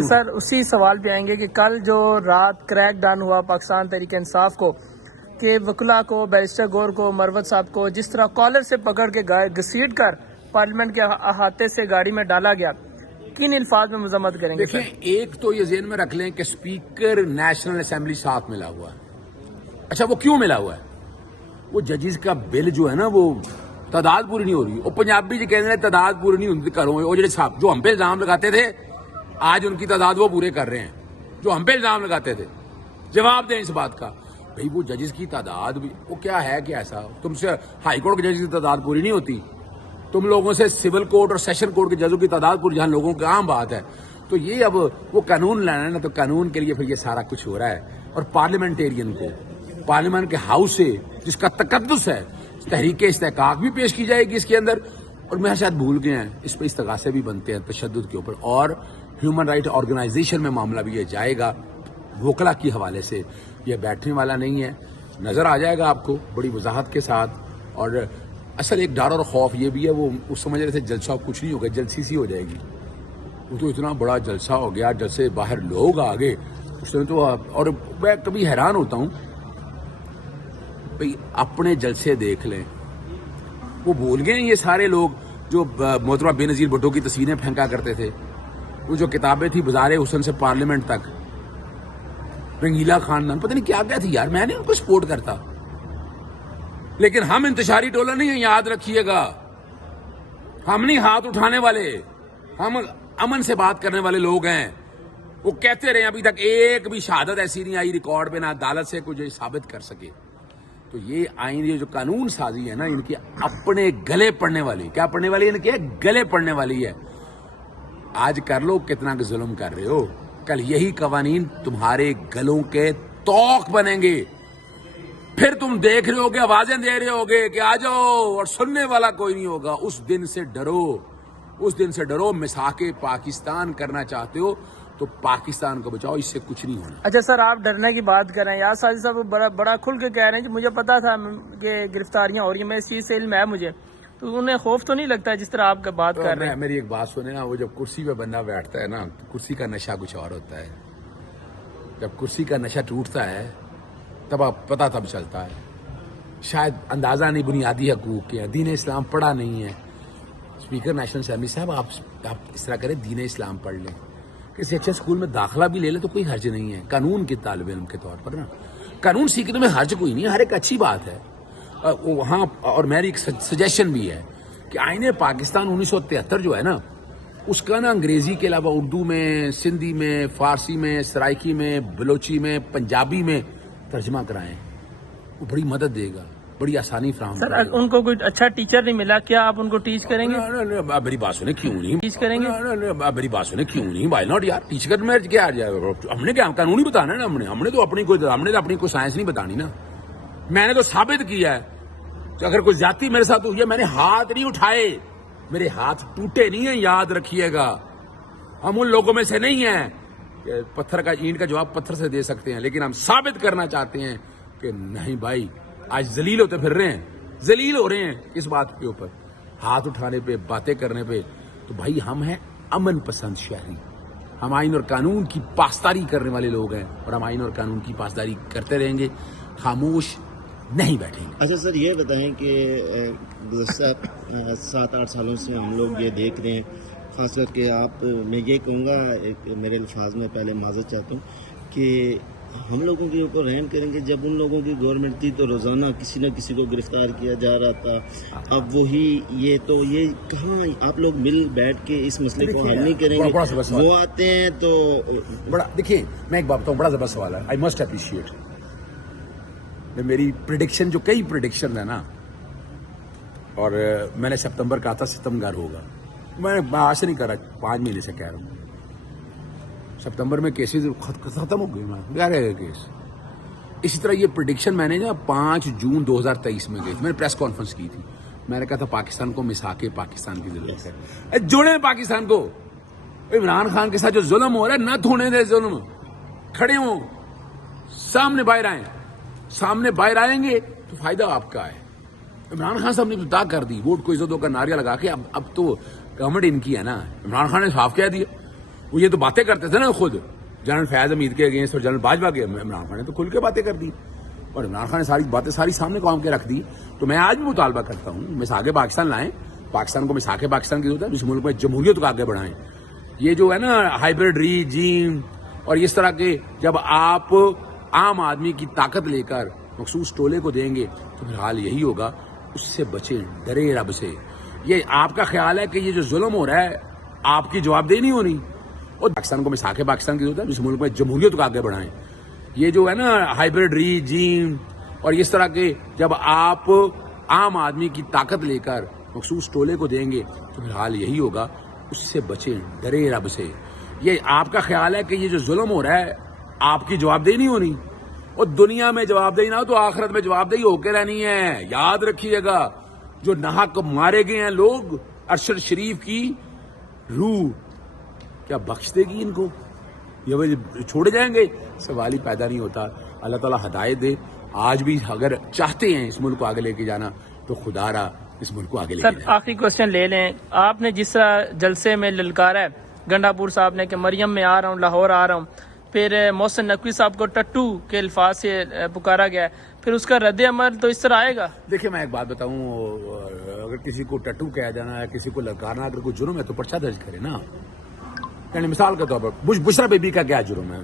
کیوں؟ سر اسی سوال پہ آئیں گے کہ کل جو رات کریک ڈاؤن ہوا پاکستان تحریک انصاف کو کہ وکلا کو، بیرسٹر گور کو، مروت صاحب کو جس طرح کالر سے پکڑ کے گھسیٹ کر پارلیمنٹ کے احاطے سے گاڑی میں ڈالا گیا، کن الفاظ میں مذمت کریں گے؟ دیکھیں، ایک تو یہ ذہن میں رکھ لیں کہ اسپیکر نیشنل اسمبلی ساتھ ملا ہوا ہے۔ اچھا، وہ کیوں ملا ہوا ہے؟ وہ ججز کا بل جو ہے نا، وہ تعداد پوری نہیں ہو رہی۔ وہ پنجابی جی کہتے ہیں تعداد پوری نہیں ہوتی، کرو وہ جڑے صاحب جو ہم پہ الزام لگاتے تھے، آج ان کی تعداد وہ پورے کر رہے ہیں جو ہم پہ الزام لگاتے تھے۔ جواب دیں اس بات کا بھئی، وہ ججز کی تعداد بھی وہ کیا ہے کہ ایسا تم سے ہائی کورٹ کے ججز کی تعداد پوری نہیں ہوتی، تم لوگوں سے سول کورٹ اور سیشن کورٹ کے ججوں کی تعداد پوری، جہاں لوگوں کی عام بات ہے۔ تو یہ اب وہ قانون لانا ہے نا، تو قانون کے لیے پھر یہ سارا کچھ ہو رہا ہے۔ اور پارلیمنٹیرین کو پارلیمنٹ کے ہاؤس سے جس کا تقدس ہے، تحریک استحقاق بھی پیش کی جائے گی اس کے اندر۔ اور میں شاید بھول گئے ہیں، اس پہ استغاثے بھی بنتے ہیں تشدد کے اوپر، اور ہیومن رائٹ آرگنائزیشن میں معاملہ بھی یہ جائے گا وکلا کی حوالے سے۔ یہ بیٹھنے والا نہیں ہے، نظر آ جائے گا آپ کو بڑی وضاحت کے ساتھ۔ اور اصل ایک ڈر اور خوف یہ بھی ہے، وہ سمجھ رہے تھے جلسہ کچھ نہیں ہوگا، جلسی سی ہو جائے گی۔ وہ تو اتنا بڑا جلسہ ہو گیا، جلسے باہر لوگ آ گئے اس میں تو۔ اور میں کبھی حیران ہوتا ہوں بھئی، اپنے جلسے دیکھ لیں، وہ بھول گئے یہ سارے لوگ جو محترمہ بے نظیر بھٹو کی تصویریں پھینکا کرتے تھے، وہ جو کتابیں تھی بازار حسن سے پارلیمنٹ تک، رنگیلا خاندان، پتہ نہیں کیا کیا تھی یار، میں نے ان کو سپورٹ کرتا۔ لیکن ہم انتشاری ٹولہ نہیں ہیں، یاد رکھیے گا، ہم نہیں ہاتھ اٹھانے والے، ہم امن سے بات کرنے والے لوگ ہیں۔ وہ کہتے رہے ابھی تک ایک بھی شہادت ایسی نہیں آئی ریکارڈ پہ، نہ عدالت سے کچھ ثابت کر سکے۔ تو یہ آئین، یہ جو قانون سازی ہے نا، ان کی اپنے گلے پڑنے والی، کیا پڑنے والی ہے؟ ان کے گلے پڑنے والی ہے۔ آج کر لو کتنا کہ ظلم کر رہے ہو، کل یہی قوانین تمہارے گلوں کے توق بنیں گے۔ پھر تم دیکھ رہے ہوگے، آوازیں دے رہے ہوگے کہ آ جاؤ، اور سننے والا کوئی نہیں ہوگا۔ اس دن سے ڈرو، اس دن سے ڈرو۔ مساق پاکستان کرنا چاہتے ہو تو پاکستان کو بچاؤ، اس سے کچھ نہیں ہونا۔ اچھا سر، آپ ڈرنے کی بات کر رہے ہیں، یار ساجد صاحب بڑا کھل کے کہہ رہے ہیں کہ مجھے پتا تھا کہ گرفتاریاں ہو رہی ہیں، میں اس چیز سے علم ہے مجھے، تو انہیں خوف تو نہیں لگتا جس طرح آپ کا بات کر رہے ہیں؟ میری ایک بات سنیں نا، وہ جب کرسی پہ بندہ بیٹھتا ہے نا، کرسی کا نشہ کچھ اور ہوتا ہے۔ جب کرسی کا نشہ ٹوٹتا ہے تب آپ پتہ تب چلتا ہے۔ شاید اندازہ نہیں بنیادی حقوق کے، دین اسلام پڑھا نہیں ہے۔ اسپیکر نیشنل اسمبلی صاحب، آپ اس طرح کریں، دین اسلام پڑھ لیں، کسی اچھے اسکول میں داخلہ بھی لے لیں تو کوئی حرج نہیں ہے، قانون کے طالب علم کے طور پر نا، قانون سیکھنے میں حرج کوئی نہیں ہے، ہر ایک اچھی بات ہے وہاں۔ اور میری ایک سجیشن بھی ہے کہ آئین پاکستان 1973 جو ہے نا، اس کا نا انگریزی کے علاوہ اردو میں، سندھی میں، فارسی میں، سرائکی میں، بلوچی میں، پنجابی میں ترجمہ کرائیں، وہ بڑی مدد دے گا، بڑی آسانی فراہم سر کرے گا۔ ان کو کوئی اچھا ٹیچر نہیں ملا، کیا آپ ان کو ٹیچ کریں گے؟ میری بات سنیں، کیوں نہیں ٹیچ کریں گے؟ میری بات سنیں، کیوں نہیں؟ وائی ناٹ یار، ٹیچ کر میں کیا آ جائے گا؟ ہم نے کیا قانون ہی بتانا ہے نا، ہم نے تو اپنی کوئی سائنس نہیں بتانی نا۔ میں نے تو ثابت کیا ہے کہ اگر کوئی زیادتی میرے ساتھ ہوئی ہے، میں نے ہاتھ نہیں اٹھائے، میرے ہاتھ ٹوٹے نہیں ہیں، یاد رکھیے گا۔ ہم ان لوگوں میں سے نہیں ہیں کہ پتھر کا، اینٹ کا جواب پتھر سے دے سکتے ہیں، لیکن ہم ثابت کرنا چاہتے ہیں کہ نہیں بھائی، آج ذلیل ہوتے پھر رہے ہیں، ذلیل ہو رہے ہیں اس بات کے اوپر، ہاتھ اٹھانے پہ، باتیں کرنے پہ۔ تو بھائی ہم ہیں امن پسند شہری، ہم آئین اور قانون کی پاسداری کرنے والے لوگ ہیں، اور ہم آئین اور قانون کی پاسداری کرتے رہیں گے، خاموش نہیں بیٹھیں گے۔ اچھا سر، یہ بتائیں کہ گزشتہ 7-8 سالوں سے ہم لوگ یہ دیکھ رہے ہیں، خاص کر کے آپ، میں یہ کہوں گا، میرے الفاظ میں پہلے معذرت چاہتا ہوں کہ ہم لوگوں کے اوپر رحم کریں گے۔ جب ان لوگوں کی گورنمنٹ تھی تو روزانہ کسی نہ کسی کو گرفتار کیا جا رہا تھا، اب وہی یہ تو یہ کہاں آپ لوگ مل بیٹھ کے اس مسئلے کو حل نہیں کریں گے؟ وہ آتے ہیں تو بڑا، دیکھیے میں ایک بات بتاؤں، بڑا زبردست سوال ہے، آئی مسٹ اپریشیٹ۔ میری پریڈکشن، جو کئی پریڈکشن ہے نا، اور میں نے ستمبر کہا تھا ستم گھر ہوگا، میں آج سے نہیں کر رہا، 5 مہینے سے کہہ رہا ہوں۔ ستمبر میں کیسز ختم ہو گئے، میں رہ گئے کیس۔ اسی طرح یہ پریڈکشن میں نے 5 جون 2023 میں گئی تھی، میں نے پریس کانفرنس کی تھی، میں نے کہا تھا پاکستان کو مساق پاکستان کی ضرورت ہے، جوڑیں پاکستان کو۔ عمران خان کے ساتھ جو ظلم ہو رہا ہے، نہ ہونے دے ظلم، کھڑے ہوں، سامنے باہر آئیں، سامنے باہر آئیں گے تو فائدہ آپ کا ہے۔ عمران خان صاحب نے ابتدا کر دی، ووٹ کو عزتوں کا نعرہ لگا کے، اب تو گورنمنٹ ان کی ہے نا۔ عمران خان نے صاف کہہ دیا وہ یہ تو باتیں کرتے تھے نا خود، جنرل فیاض حمید کے اگینسٹ اور جنرل باجوہ کے، عمران خان نے تو کھل کے باتیں کر دی اور عمران خان نے ساری باتیں ساری سامنے قوم کے رکھ دی. تو میں آج بھی مطالبہ کرتا ہوں مساق پاکستان لائیں، پاکستان کو مساق پاکستان کی ضرورت ہے، اس ملک میں جمہوریت کو آگے بڑھائیں. یہ جو ہے نا ہائیبرڈ ریجیم اور اس طرح کے، جب آپ عام آدمی کی طاقت لے کر مخصوص ٹولے کو دیں گے تو پھر حال یہی ہوگا. اس سے بچیں، ڈرے رب سے. یہ آپ کا خیال ہے کہ یہ جو ظلم ہو رہا ہے آپ کی جواب دہی نہیں ہونی، اور پاکستان کو مساق پاکستان کی ضرورت ہے، اس ملک میں جمہوریت کو آگے بڑھائیں. یہ جو ہے نا ہائیبرڈ ریجیم اور اس طرح کے، جب آپ عام آدمی کی طاقت لے کر مخصوص ٹولے کو دیں گے تو پھر حال یہی ہوگا. اس سے بچیں، ڈرے رب سے. یہ آپ کا خیال ہے کہ یہ جو ظلم ہو رہا ہے آپ کی جواب دہی نہیں ہونی، اور دنیا میں جواب دہی نہ ہو تو آخرت میں جواب دہی ہو کے رہنی ہے. یاد رکھیے گا، جو ناحق مارے گئے ہیں لوگ، ارشد شریف کی روح کیا بخش دے گی ان کو؟ یہ وہ چھوڑ جائیں گے؟ سوال ہی پیدا نہیں ہوتا. اللہ تعالیٰ ہدایت دے. آج بھی اگر چاہتے ہیں اس ملک کو آگے لے کے جانا تو خدا را اس ملک کو آگے لے کے سر جائیں. آخری کوشچن لے لیں. آپ نے جس طرح جلسے میں للکارا ہے گنڈا پور صاحب نے کہ مریم میں آ رہا ہوں، لاہور آ رہا ہوں، پھر محسن نقوی صاحب کو ٹٹو کے الفاظ سے پکارا گیا ہے، پھر اس کا رد عمل تو اس طرح آئے گا؟ دیکھیں میں ایک بات بتاؤں، اگر کسی کو ٹٹو کہا جانا ہے، کسی کو للکارنا، اگر کوئی جرم ہے تو پرچہ درج کرے نا. یعنی مثال کے طور پر بشرا بیبی کا کیا جرم ہے؟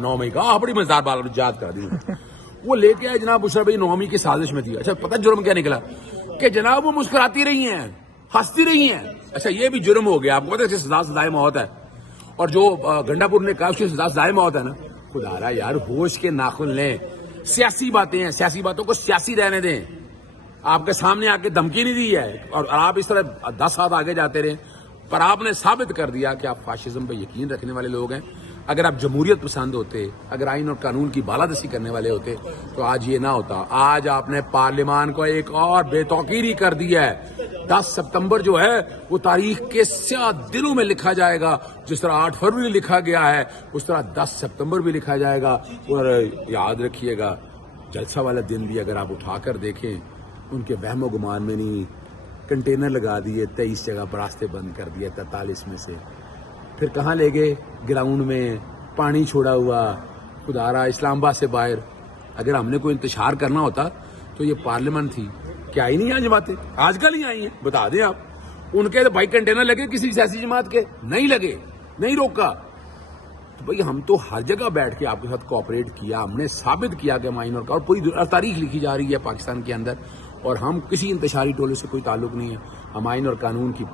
9 مئی کا بڑی مزدار بال یاد کرا دی. وہ لے کے آئے جناب بشرا بیبی 9 مئی کی سازش میں تھی. اچھا پتہ جرم کیا نکلا؟ کہ جناب وہ مسکراتی رہی ہیں، ہنستی رہی ہیں. اچھا یہ بھی جرم ہو گیا. آپ کو پتا ہے سزا سزائے موت ہے. اور جو گنڈا پور نے کہا اس کی سزا سزائے موت ہے نا. خدا را یار ہوش کے ناخن لیں. سیاسی باتیں ہیں، سیاسی باتوں کو سیاسی رہنے دیں. آپ کے سامنے آ کے دھمکی نہیں دی ہے اور آپ اس طرح 10 سال آگے جاتے رہے، پر آپ نے ثابت کر دیا کہ آپ فاشزم پہ یقین رکھنے والے لوگ ہیں. اگر آپ جمہوریت پسند ہوتے، اگر آئین اور قانون کی بالادستی کرنے والے ہوتے تو آج یہ نہ ہوتا. آج آپ نے پارلیمان کو ایک اور بے توقیری کر دی ہے. 10 ستمبر جو ہے وہ تاریخ کے سیاہ دنوں میں لکھا جائے گا. جس طرح 8 فروری لکھا گیا ہے اس طرح 10 ستمبر بھی لکھا جائے گا. اور یاد رکھیے گا جلسہ والا دن بھی اگر آپ اٹھا کر دیکھیں، ان کے وہم و گمان میں نہیں کنٹینر لگا دیے، 23 جگہ پر راستے بند کر دیے 43 میں سے. پھر کہاں لے گئے؟ گراؤنڈ میں پانی چھوڑا ہوا. خدا را اسلام آباد سے باہر اگر ہم نے کوئی انتشار کرنا ہوتا تو یہ پارلیمنٹ تھی. کیا ہی نہیں آج جماعتیں آج کل ہی آئی ہیں؟ بتا دیں آپ. ان کے بھائی کنٹینر لگے کسی سیاسی جماعت کے؟ نہیں لگے، نہیں روکا. تو بھائی ہم تو ہر جگہ بیٹھ کے آپ کے ساتھ کوآپریٹ کیا. ہم نے ثابت کیا کہ مائن اور پوری تاریخ لکھی جا رہی ہے پاکستان کے اندر، اور ہم کسی انتشاری ٹولے سے کوئی تعلق نہیں ہے. ہم آئین اور قانون کی